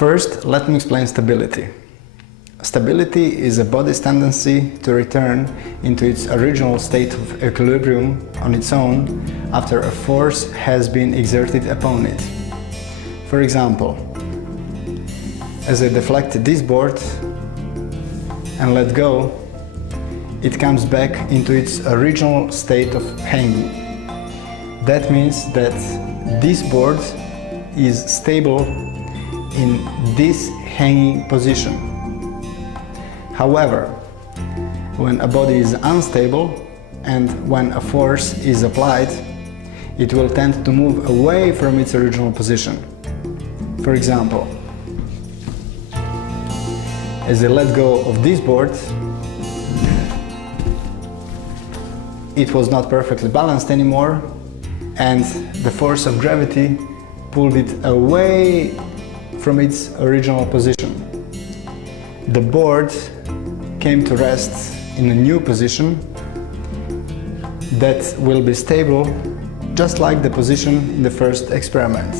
First, let me explain stability. Stability is a body's tendency to return into its original state of equilibrium on its own after a force has been exerted upon it. For example, as I deflect this board and let go, it comes back into its original state of hanging. That means that this board is stable in this hanging position. However, when a body is unstable and when a force is applied, it will tend to move away from its original position. For example, as I let go of this board, it was not perfectly balanced anymore, and the force of gravity pulled it away from its original position. The board came to rest in a new position that will be stable, just like the position in the first experiment.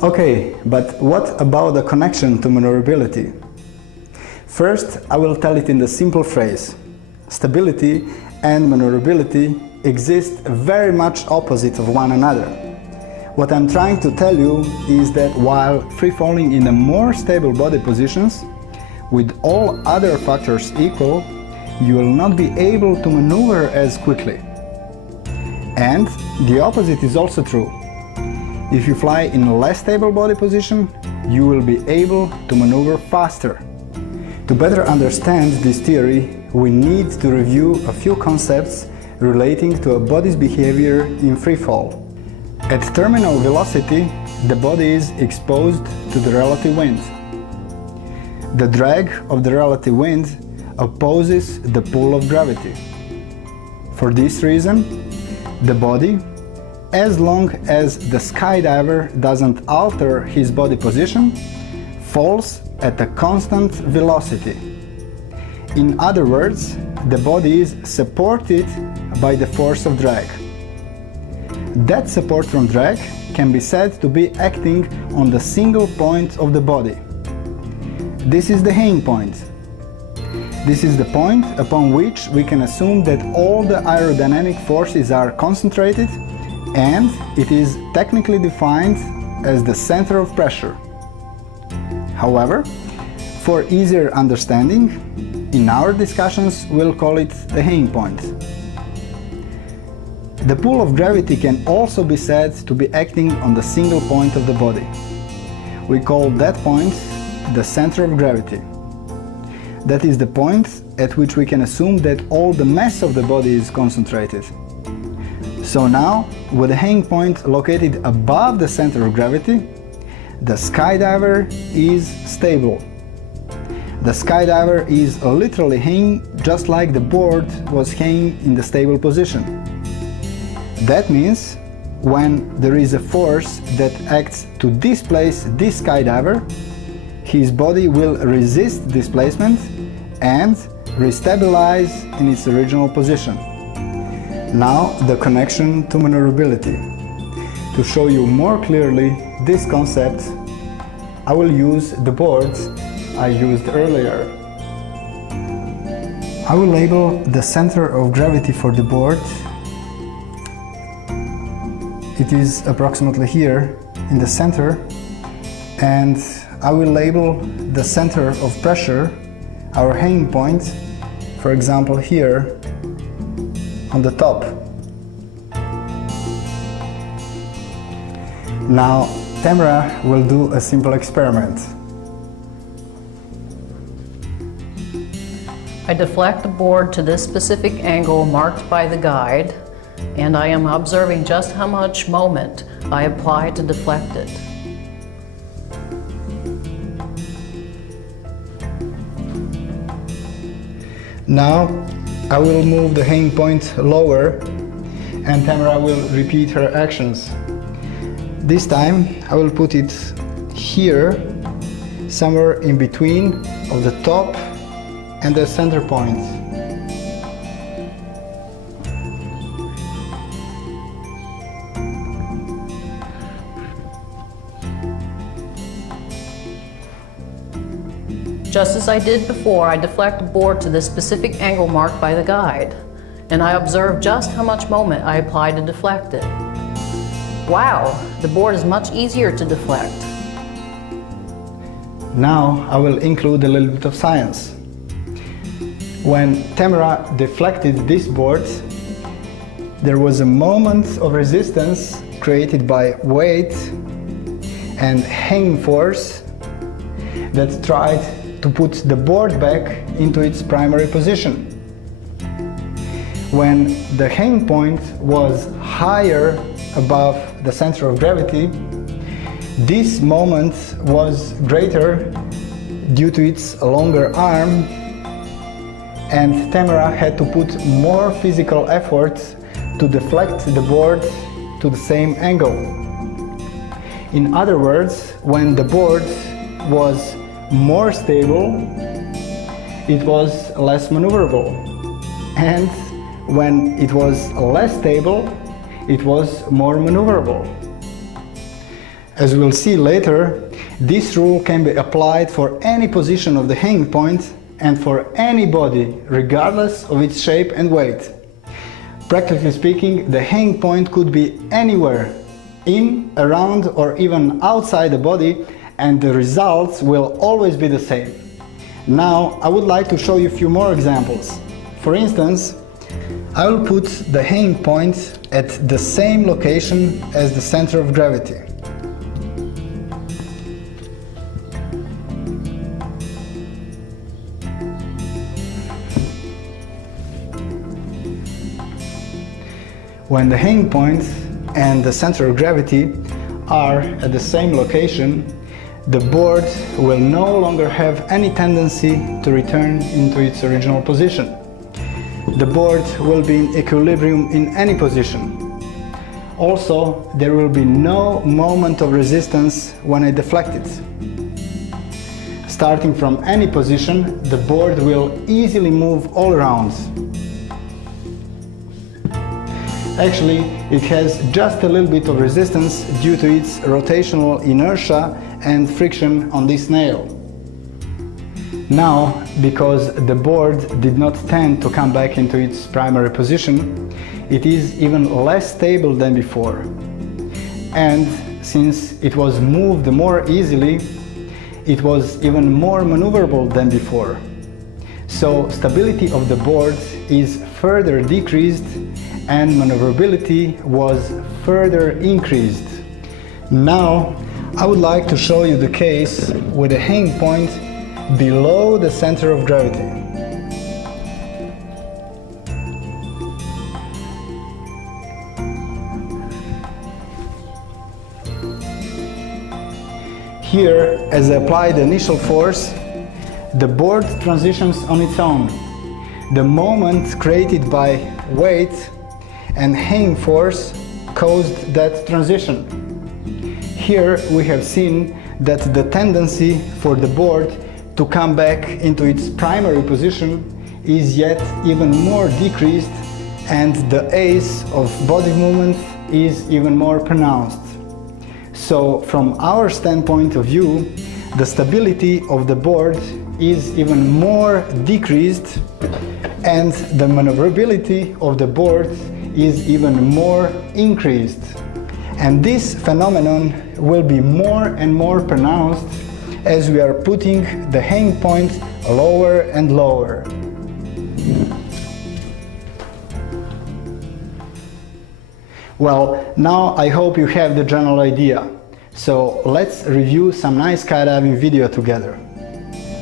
Okay, but what about the connection to maneuverability? First, I will tell it in the simple phrase. Stability and maneuverability exist very much opposite of one another. What I'm trying to tell you is that while free-falling in a more stable body positions, with all other factors equal, you will not be able to maneuver as quickly. And the opposite is also true. If you fly in a less stable body position, you will be able to maneuver faster. To better understand this theory, we need to review a few concepts relating to a body's behavior in free fall. At terminal velocity, the body is exposed to the relative wind. The drag of the relative wind opposes the pull of gravity. For this reason, the body, as long as the skydiver doesn't alter his body position, falls at a constant velocity. In other words, the body is supported by the force of drag. That support from drag can be said to be acting on the single point of the body. This is the hanging point. This is the point upon which we can assume that all the aerodynamic forces are concentrated, and it is technically defined as the center of pressure. However, for easier understanding, in our discussions we'll call it the hanging point. The pull of gravity can also be said to be acting on the single point of the body. We call that point the center of gravity. That is the point at which we can assume that all the mass of the body is concentrated. So now, with the hanging point located above the center of gravity, the skydiver is stable. The skydiver is literally hanging just like the board was hanging in the stable position. That means when there is a force that acts to displace this skydiver, his body will resist displacement and restabilize in its original position. Now the connection to maneuverability. To show you more clearly this concept, I will use the boards I used earlier. I will label the center of gravity for the board. It is approximately here in the center, and I will label the center of pressure, our hanging point, for example here on the top. Now Tamara will do a simple experiment. I deflect the board to this specific angle marked by the guide, and I am observing just how much moment I apply to deflect it. Now I will move the hanging point lower, and Tamara will repeat her actions. This time I will put it here, somewhere in between of the top and the center point. Just as I did before, I deflect the board to the specific angle marked by the guide, and I observe just how much moment I apply to deflect it. Wow, the board is much easier to deflect. Now I will include a little bit of science. When Tamara deflected this board, there was a moment of resistance created by weight and hanging force that tried to put the board back into its primary position. When the hang point was higher above the center of gravity, this moment was greater due to its longer arm, and Tamara had to put more physical effort to deflect the board to the same angle. In other words, when the board was more stable, it was less maneuverable, and when it was less stable, it was more maneuverable. As we'll see later, this rule can be applied for any position of the hanging point and for any body, regardless of its shape and weight. Practically speaking, the hanging point could be anywhere, in, around, or even outside the body, and the results will always be the same. Now, I would like to show you a few more examples. For instance, I will put the hanging point at the same location as the center of gravity. When the hanging point and the center of gravity are at the same location, the board will no longer have any tendency to return into its original position. The board will be in equilibrium in any position. Also, there will be no moment of resistance when I deflect it. Starting from any position, the board will easily move all around. Actually, it has just a little bit of resistance due to its rotational inertia and friction on this nail. Now, because the board did not tend to come back into its primary position, it is even less stable than before. And since it was moved more easily, it was even more maneuverable than before. So stability of the board is further decreased and maneuverability was further increased. Now, I would like to show you the case with a hanging point below the center of gravity. Here, as I apply the initial force, the board transitions on its own. The moment created by weight and hanging force caused that transition. Here we have seen that the tendency for the board to come back into its primary position is yet even more decreased, and the ace of body movement is even more pronounced. So from our standpoint of view, the stability of the board is even more decreased, and the maneuverability of the board is even more increased. And this phenomenon will be more and more pronounced as we are putting the hanging point lower and lower. Well, now I hope you have the general idea. So let's review some nice skydiving video together.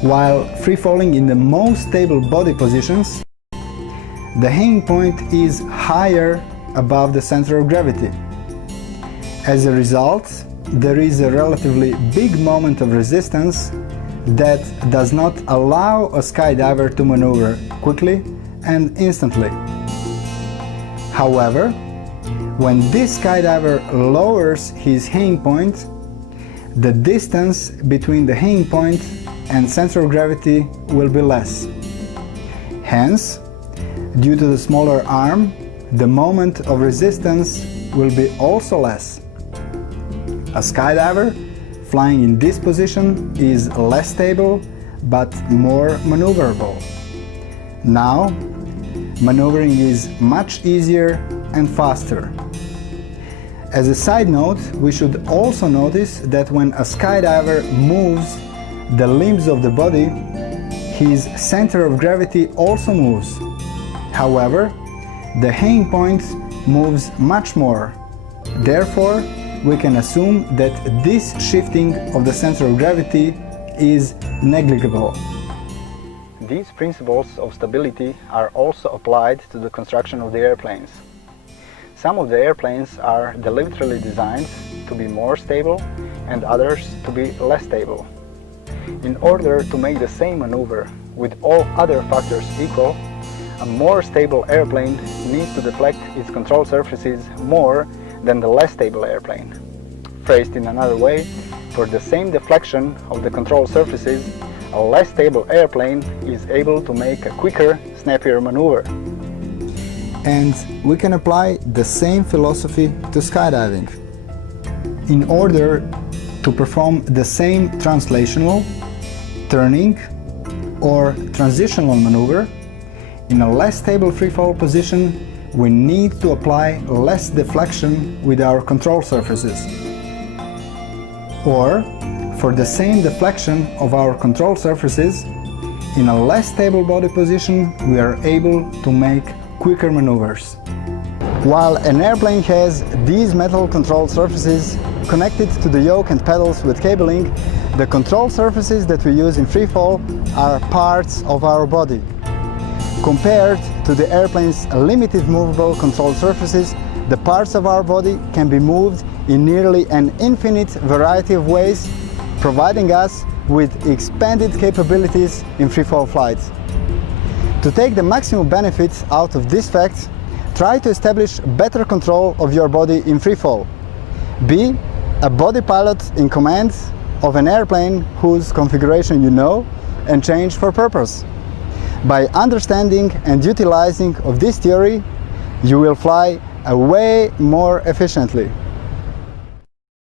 While free-falling in the most stable body positions, the hanging point is higher above the center of gravity. As a result, there is a relatively big moment of resistance that does not allow a skydiver to maneuver quickly and instantly. However, when this skydiver lowers his hanging point, the distance between the hanging point and center of gravity will be less. Hence, due to the smaller arm, the moment of resistance will be also less. A skydiver flying in this position is less stable, but more maneuverable. Now, maneuvering is much easier and faster. As a side note, we should also notice that when a skydiver moves the limbs of the body, his center of gravity also moves. However, the hang point moves much more. Therefore, we can assume that this shifting of the center of gravity is negligible. These principles of stability are also applied to the construction of the airplanes. Some of the airplanes are deliberately designed to be more stable and others to be less stable. In order to make the same maneuver with all other factors equal, a more stable airplane needs to deflect its control surfaces more than the less stable airplane. Phrased in another way, for the same deflection of the control surfaces, a less stable airplane is able to make a quicker, snappier maneuver. And we can apply the same philosophy to skydiving. In order to perform the same translational, turning, or transitional maneuver, in a less stable freefall position, we need to apply less deflection with our control surfaces. Or, for the same deflection of our control surfaces, in a less stable body position, we are able to make quicker maneuvers. While an airplane has these metal control surfaces connected to the yoke and pedals with cabling, the control surfaces that we use in freefall are parts of our body. Compared to the airplane's limited movable control surfaces, the parts of our body can be moved in nearly an infinite variety of ways, providing us with expanded capabilities in freefall flights. To take the maximum benefit out of this fact, try to establish better control of your body in freefall. Be a body pilot in command of an airplane whose configuration you know and change for purpose. By understanding and utilizing of this theory, you will fly way more efficiently.